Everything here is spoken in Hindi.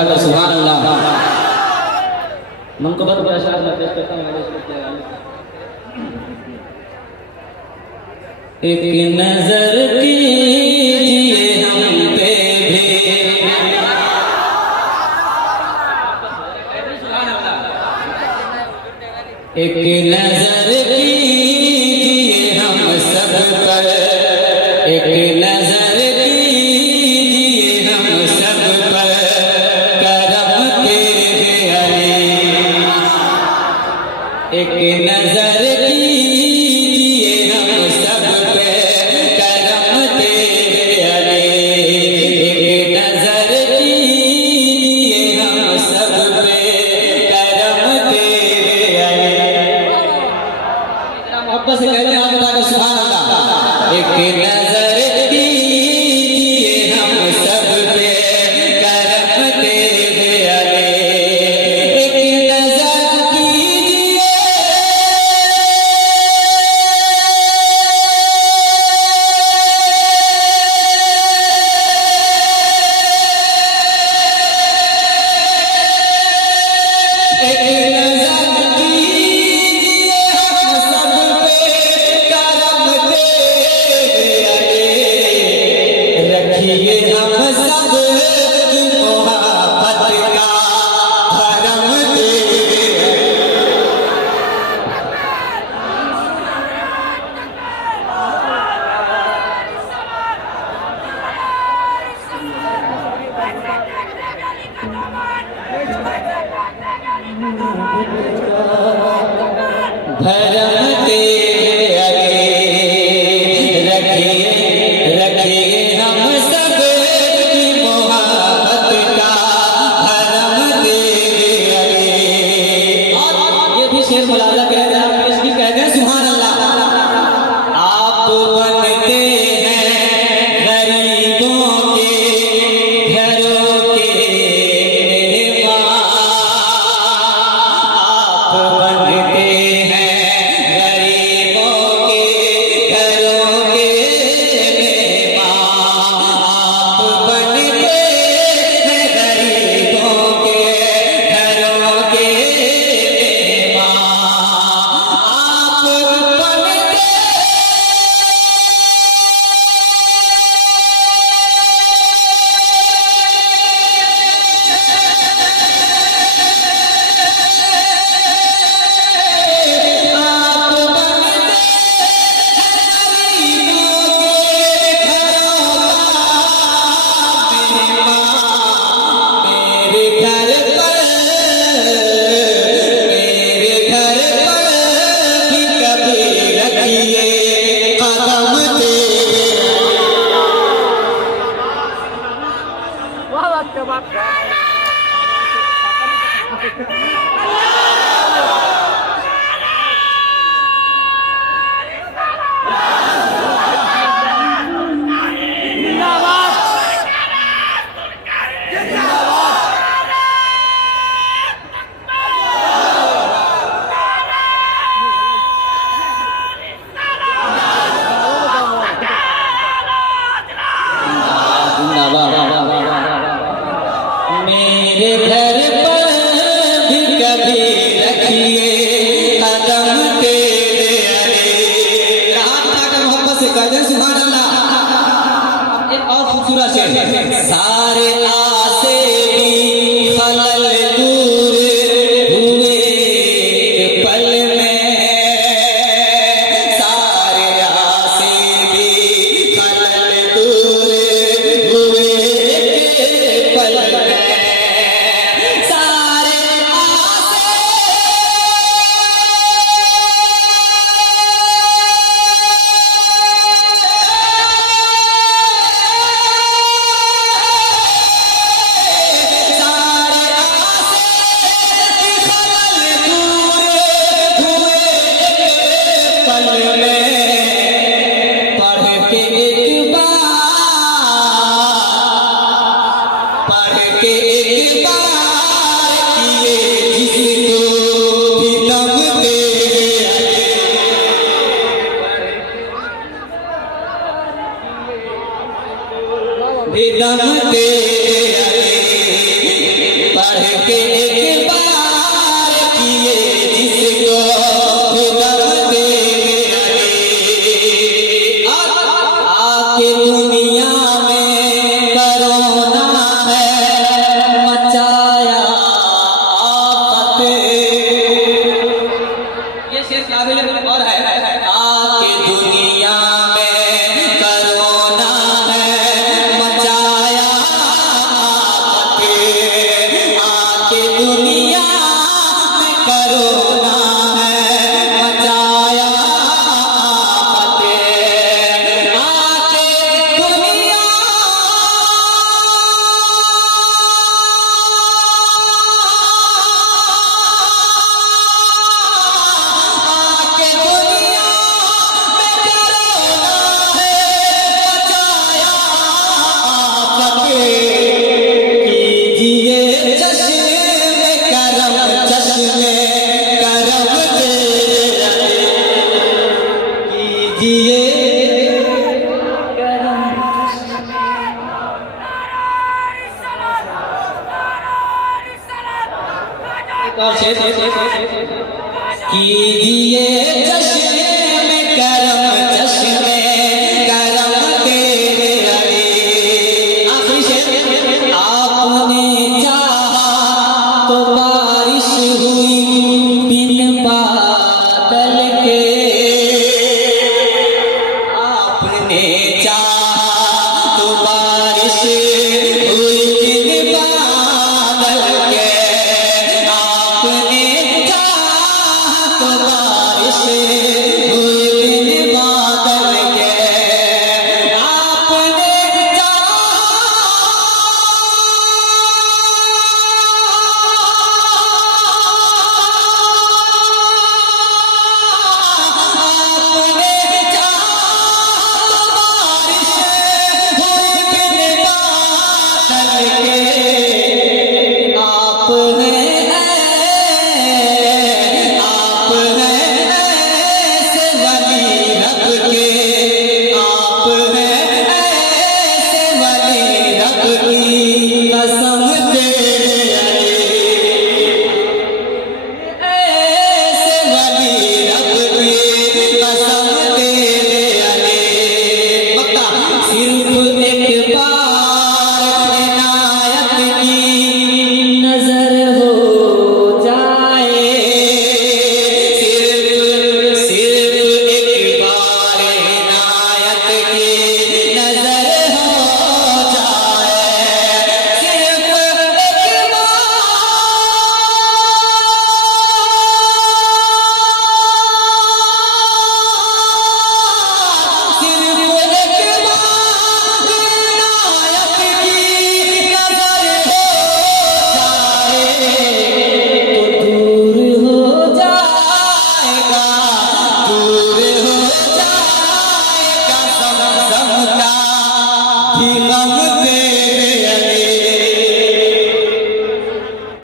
सुभान अल्लाह। मंकबत के अशार में पेश करता हूं। एक नजर कीजिए हम पे भी, एक नजर कीजिए हम सब पर, एक नजर कीजिए हम सब पर, करम तेरे अली। एक नजर कीजिए हम सब पे, करम तेरे अली। एक नजर कीजिए हम सब पे, करम तेरे अली। मोहब्बत से कहते हैं आप बताकर सुभान अल्लाह। एक नजर कीजिए हम सब पे, करम तेरे अली। एक नजर कीजिए, एक नजर कीजिए हम सब पे, करम तेरे अली। रखिए हम सब की मोहब्बत का भरम तेरे भरम तेरे अली। रखिए रखिए हम सब की मोहब्बत का भरम तेरे अली। और ये भी शेर मुलाजा कह रहे हैं, पेश भी कह रहे हैं सुभान अल्लाह। आप बनते हैं गरीबों के घरों के मेहमान, आप बनते हैं गरीबों के घरों के मेहमान, आप बनते हैं गरीबों के घरों के मेहमान, आप बनते मेरे घर पर भी कभी रखिए कदम तेरे अली। हाथ उठाकर मोहब्बत से कह दें सुभान अल्लाह। एक और खूबसूरत शेर। सारे आसे भी खलल दूर हुए एक पल में, सारे आसे भी खलल दूर हुए एक पल में, सारे आसे दम तेरे एक बार किए जिसको दम दे आके दुनिया में करोना है मचाया आफत। ये शेर काबिल और है आके दुनिया में करोना है मचाया आफत। आके दुनिया में करोना है मचाया आफत। आके दुनिया आके दुनिया में करोना है मचाया आफत। कीजिए चश्मे करम चश्मे करम तेरे कीजिए करम। एक और शेर कीजिए चश्मे